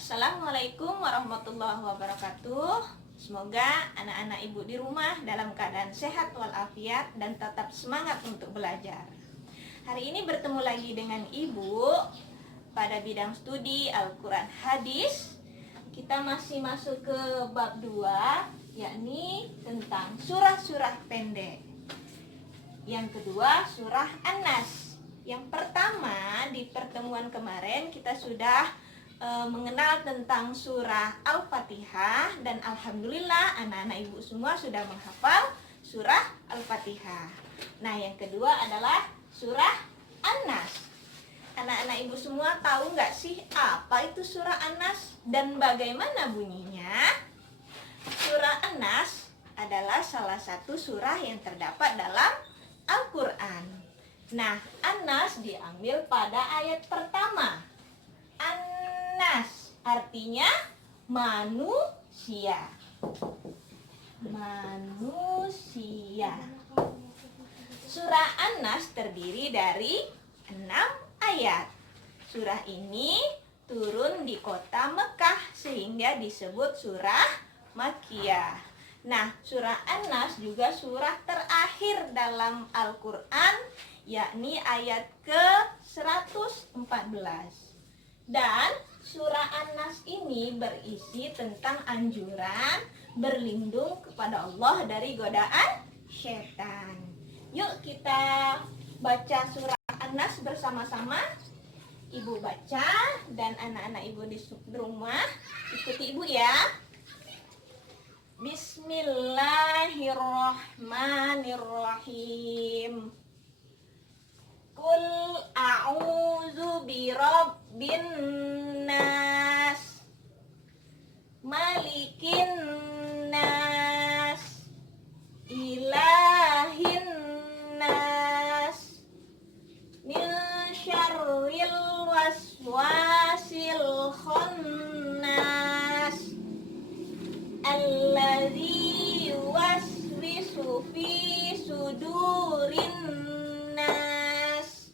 Assalamualaikum warahmatullahi wabarakatuh. Semoga anak-anak ibu di rumah dalam keadaan sehat walafiat dan tetap semangat untuk belajar. Hari ini bertemu lagi dengan ibu pada bidang studi Al-Quran Hadis. Kita masih masuk ke bab 2, yakni tentang surah-surah pendek. Yang kedua, surah An-Nas. Yang pertama, di pertemuan kemarin kita sudah mengenal tentang surah Al-Fatihah, dan alhamdulillah anak-anak ibu semua sudah menghafal surah Al-Fatihah. Nah, yang kedua adalah surah An-Nas. Anak-anak ibu semua tahu nggak sih apa itu surah An-Nas dan bagaimana bunyinya? Surah An-Nas adalah salah satu surah yang terdapat dalam Al-Quran. Nah, An-Nas diambil pada ayat pertama. An-Nas artinya manusia. Manusia. Surah An-Nas terdiri dari 6 ayat. Surah ini turun di kota Mekah sehingga disebut surah Makkiyah. Nah, surah An-Nas juga surah terakhir dalam Al-Quran, yakni ayat ke-114. Dan surah An-Nas ini berisi tentang anjuran berlindung kepada Allah dari godaan syaitan. Yuk kita baca surah An-Nas bersama-sama. Ibu baca dan anak-anak ibu di rumah ikuti ibu ya. Bismillahirrahmanirrahim. Qul a'udzu birabbin nas, malikin nas, ilahin nas, min syarril waswasil khannas, alladzi yuwaswisu fi sudurin nas,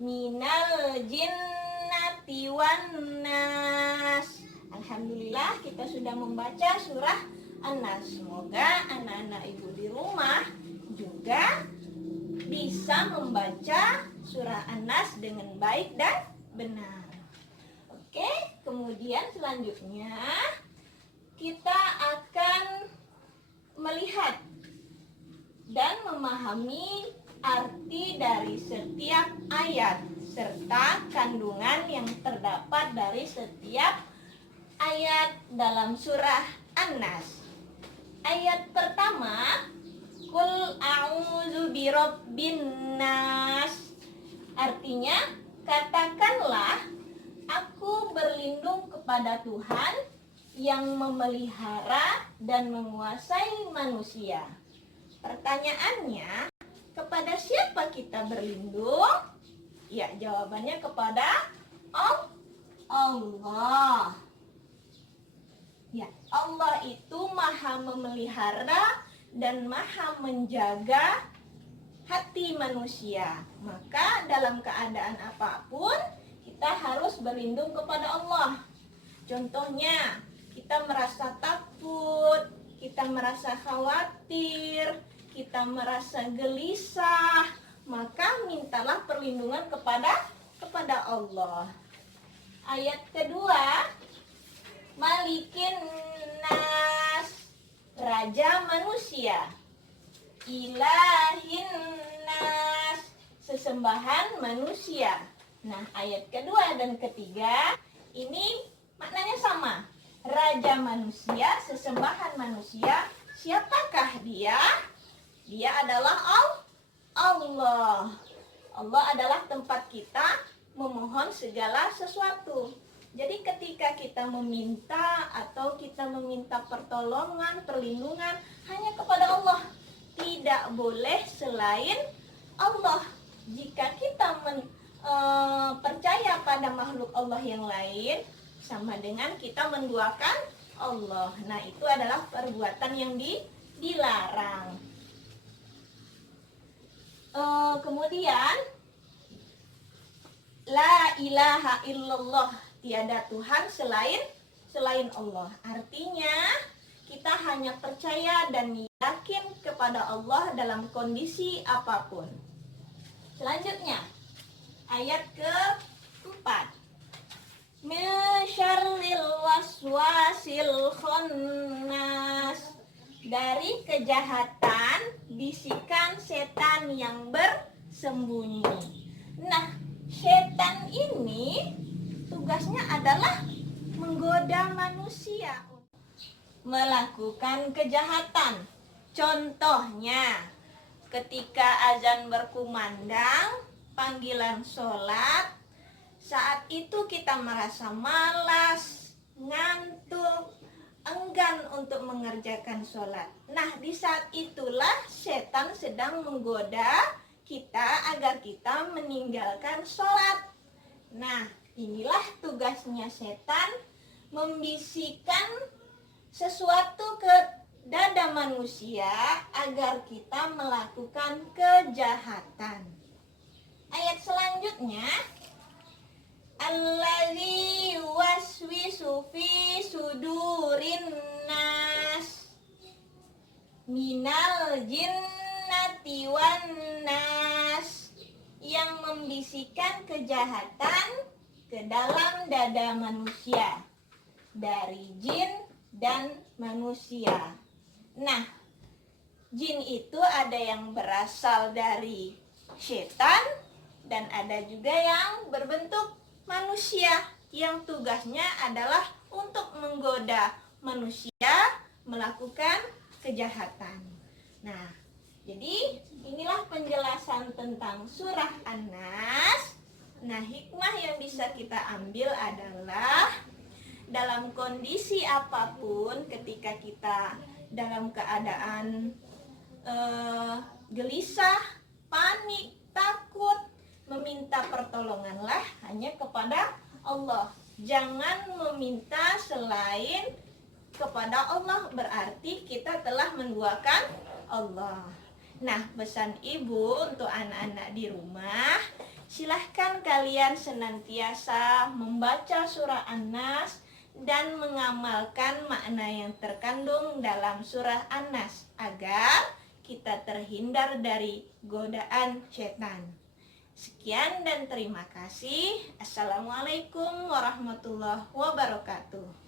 minal jinnati wan nas. Alhamdulillah kita sudah membaca surah An-Nas. Semoga anak-anak ibu di rumah juga bisa membaca surah An-Nas dengan baik dan benar. Oke, kemudian selanjutnya kita akan melihat dan memahami arti dari setiap ayat serta kandungan yang terdapat dari setiap ayat dalam surah An-Nas. Ayat pertama, Qul a'udzu birabbin nas. Artinya, katakanlah aku berlindung kepada Tuhan yang memelihara dan menguasai manusia. Pertanyaannya, kepada siapa kita berlindung? Ya, jawabannya kepada Allah. Ya, Allah itu maha memelihara dan maha menjaga hati manusia. Maka dalam keadaan apapun kita harus berlindung kepada Allah. Contohnya, kita merasa takut, kita merasa khawatir, kita merasa gelisah, maka mintalah perlindungan kepada Allah. Ayat kedua, Malikin nas, raja manusia. Ilahin nas, sesembahan manusia. Nah, ayat kedua dan ketiga ini maknanya sama. Raja manusia, sesembahan manusia. Siapakah dia? Dia adalah Allah. Allah adalah tempat kita memohon segala sesuatu. Jadi ketika kita meminta atau kita meminta pertolongan, perlindungan hanya kepada Allah. Tidak boleh selain Allah. Jika kita percaya pada makhluk Allah yang lain, sama dengan kita menduakan Allah. Nah, itu adalah perbuatan yang dilarang. Kemudian La ilaha illallah, tiada Tuhan selain Allah. Artinya kita hanya percaya dan yakin kepada Allah dalam kondisi apapun. Selanjutnya, ayat keempat. Min syarril waswasil khannas. Dari kejahatan bisikan setan yang bersembunyi. Nah, setan ini tugasnya adalah menggoda manusia melakukan kejahatan. Contohnya, ketika azan berkumandang, panggilan sholat, saat itu kita merasa malas, ngantuk, enggan untuk mengerjakan sholat. Nah, di saat itulah setan sedang menggoda kita agar kita meninggalkan sholat. Nah, inilah tugasnya setan, membisikkan sesuatu ke dada manusia agar kita melakukan kejahatan. Ayat selanjutnya, Allazi yuwaswisu fi sudurin nas minal jinnati wan nas, yang membisikkan kejahatan ke dalam dada manusia dari jin dan manusia. Nah, jin itu ada yang berasal dari setan dan ada juga yang berbentuk manusia yang tugasnya adalah untuk menggoda manusia melakukan kejahatan. Nah, jadi inilah penjelasan tentang surah An-Nas. Nah, hikmah yang bisa kita ambil adalah dalam kondisi apapun, ketika kita dalam keadaan gelisah, panik, takut, meminta pertolonganlah hanya kepada Allah. Jangan meminta selain kepada Allah, berarti kita telah menduakan Allah. Nah, pesan ibu untuk anak-anak di rumah, silahkan kalian senantiasa membaca surah An-Nas dan mengamalkan makna yang terkandung dalam surah An-Nas agar kita terhindar dari godaan setan. Sekian dan terima kasih. Assalamualaikum warahmatullahi wabarakatuh.